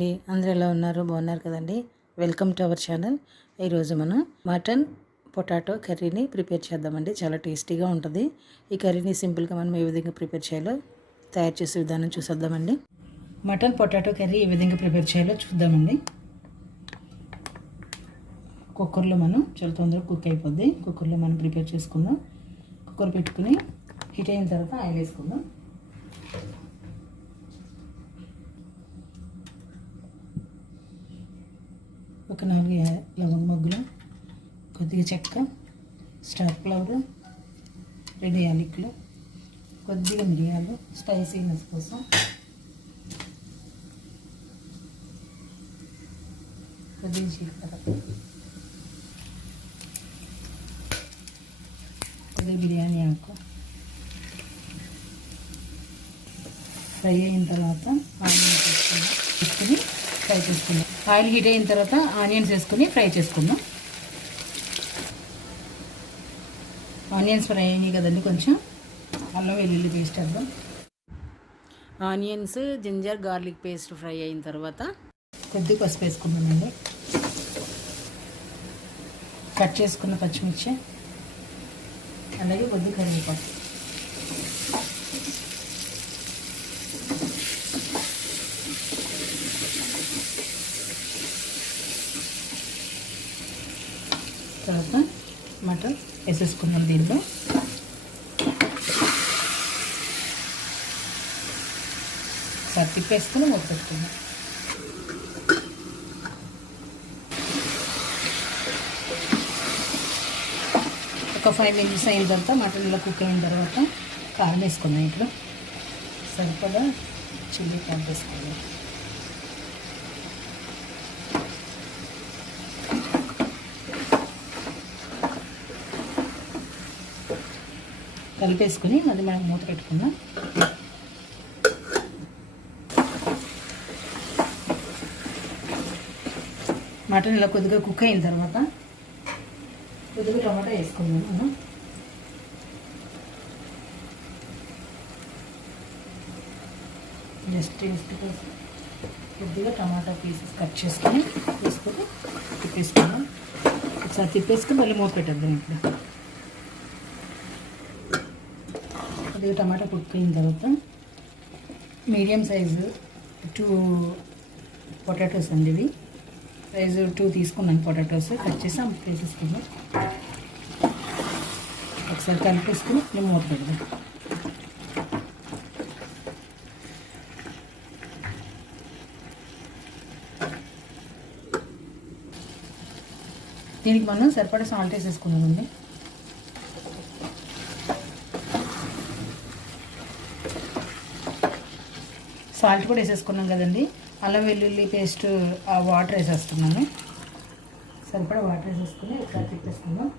అండి, అందరూ ఎలా ఉన్నారు? బాగున్నారు కదండి. Welcome to our channel. ఈరోజు మనం మటన్ పొటాటో కర్రీని ప్రిపేర్ చేద్దామండి. చాలా టేస్టీగా ఉంటుంది. ఈ కర్రీని సింపుల్గా మనం ఏ విధంగా ప్రిపేర్ చేయాలో తయారు చేసే విధానం చూసేద్దామండి. మటన్ పొటాటో కర్రీ ఏ విధంగా ప్రిపేర్ చేయాలో చూద్దామండి. కుక్కర్లో మనం చాలా తొందరగా కుక్ అయిపోద్ది. కుక్కర్లో మనం ప్రిపేర్ చేసుకుందాం. కుక్కర్ పెట్టుకుని హీట్ అయిన తర్వాత ఆయిల్ వేసుకుందాం. ఒక 4 లవంగ మొగ్గలు, కొద్దిగా చెక్క, స్టార్ ఫ్లవర్, 2 యాలకులు, కొద్దిగా మిరియాలు స్పైసీనెస్ కోసం, కొద్దిగా జీలకర్ర, కొద్దిగా బిర్యానీ ఆకు. ఫ్రై అయిన తర్వాత ఆనియన్స్ వేసుకుని ఫ్రై చేసుకుందాం. ఆయిల్ హీట్ అయిన తర్వాత ఆనియన్స్ వేసుకుని ఫ్రై చేసుకుందాం. ఆనియన్స్ ఫ్రై అయినాయి కదండి. కొంచెం అల్లం వెల్లుల్లి పేస్ట్ వేద్దాం. Onions, ginger garlic paste fry అయిన తర్వాత కొద్దిగా పసుపు వేసుకుందామండి. కట్ చేసుకున్న పచ్చిమిర్చి, అలాగే కొద్దిగా కరివేపాకు. తర్వాత మటన్ వేసేసుకున్నాం. దీనిలో ఒకసారి తిప్పేసుకుని మూత పెట్టుకున్నాం. ఒక 5 మినిట్స్ అయిన తర్వాత మటన్ ఇలా కుక్ అయిన తర్వాత కారం వేసుకున్నాం. ఇట్లా సరిపడా చిల్లీ పౌడర్ వేసుకున్నాం. కలిపేసుకుని మళ్ళీ మనం మూత పెట్టుకుందాం. మటన్ ఇలా కొద్దిగా కుక్ అయిన తర్వాత కొద్దిగా టమాటా వేసుకుందాం. మనం జస్ట్ టేస్ట్ కోసం కొద్దిగా టమాటా పీసెస్ కట్ చేసుకొని వేసుకొని తిప్పేసుకుందాం. ఒకసారి తిప్పేసుకుని మళ్ళీ మూత పెట్టేద్దాం. ఇప్పుడు కొద్దిగా టమాటా కుక్ అయిన తర్వాత మీడియం సైజు 2 పొటాటోస్ అండి. ఇవి సైజు 2 తీసుకున్నాను. పొటాటోస్ కట్ చేసి వేసేసుకున్నాం. ఒకసారి కలిపేసుకుని మేము మూత పెడదాం. దీనికి మనం సరిపడా సాల్ట్ వేసేసుకున్నామండి. సాల్ట్ కూడా వేసేసుకున్నాం కదండి. అల్లం వెల్లుల్లి పేస్ట్ ఆ వాటర్ వేసేస్తున్నాను. సరిపడా వాటర్ వేసేసుకుని ఒకసారి తిప్పేసుకుందాం.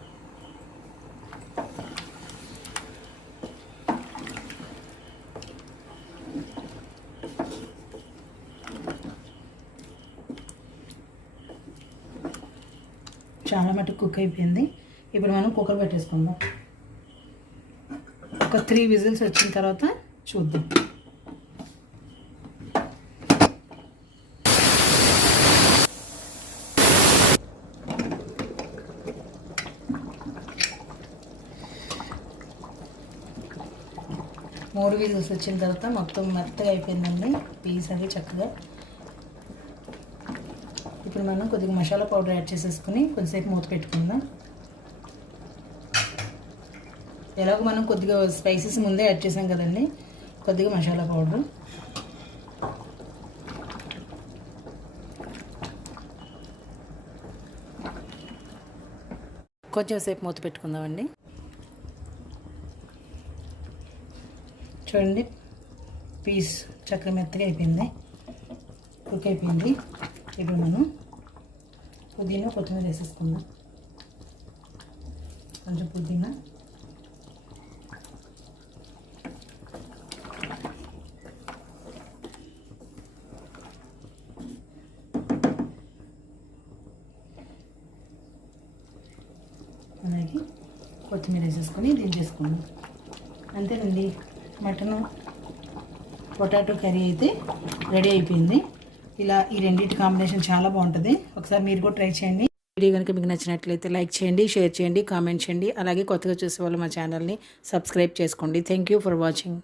చాలా మటుకు కుక్ అయిపోయింది. ఇప్పుడు మనం కుక్కర్ పెట్టేసుకుందాం. ఒక 3 విజిల్స్ వచ్చిన తర్వాత చూద్దాం. మూడు విజిల్స్ వచ్చిన తర్వాత మొత్తం మెత్తగా అయిపోయిందండి. పీస్ అవి చక్కగా. ఇప్పుడు మనం కొద్దిగా మసాలా పౌడర్ యాడ్ చేసేసుకుని కొంచెంసేపు మూత పెట్టుకుందాం. ఎలాగో మనం కొద్దిగా స్పైసెస్ ముందే యాడ్ చేసాం కదండి. కొద్దిగా మసాలా పౌడర్, కొంచెం సేపు మూత పెట్టుకుందామండి. చూడండి, పీస్ చక్కగా మెత్తగా అయిపోయింది, కుక్ అయిపోయింది. ఇప్పుడు మనం పుదీనా, కొత్తిమీర వేసేసుకుందాం. కొంచెం పుదీనా, అలాగే కొత్తిమీర వేసేసుకొని దించేసుకుందాం. అంతేనండి, మటన్ పొటాటో కర్రీ అయితే రెడీ అయిపోయింది. ఇలా ఈ రెండింటి కాంబినేషన్ చాలా బాగుంటుంది. ఒకసారి మీరు కూడా ట్రై చేయండి. వీడియో కనుక మీకు నచ్చినట్లయితే లైక్ చేయండి, షేర్ చేయండి, కామెంట్ చేయండి. అలాగే కొత్తగా చూసే వాళ్ళు మా ఛానల్ని సబ్స్క్రైబ్ చేసుకోండి. Thank you for watching.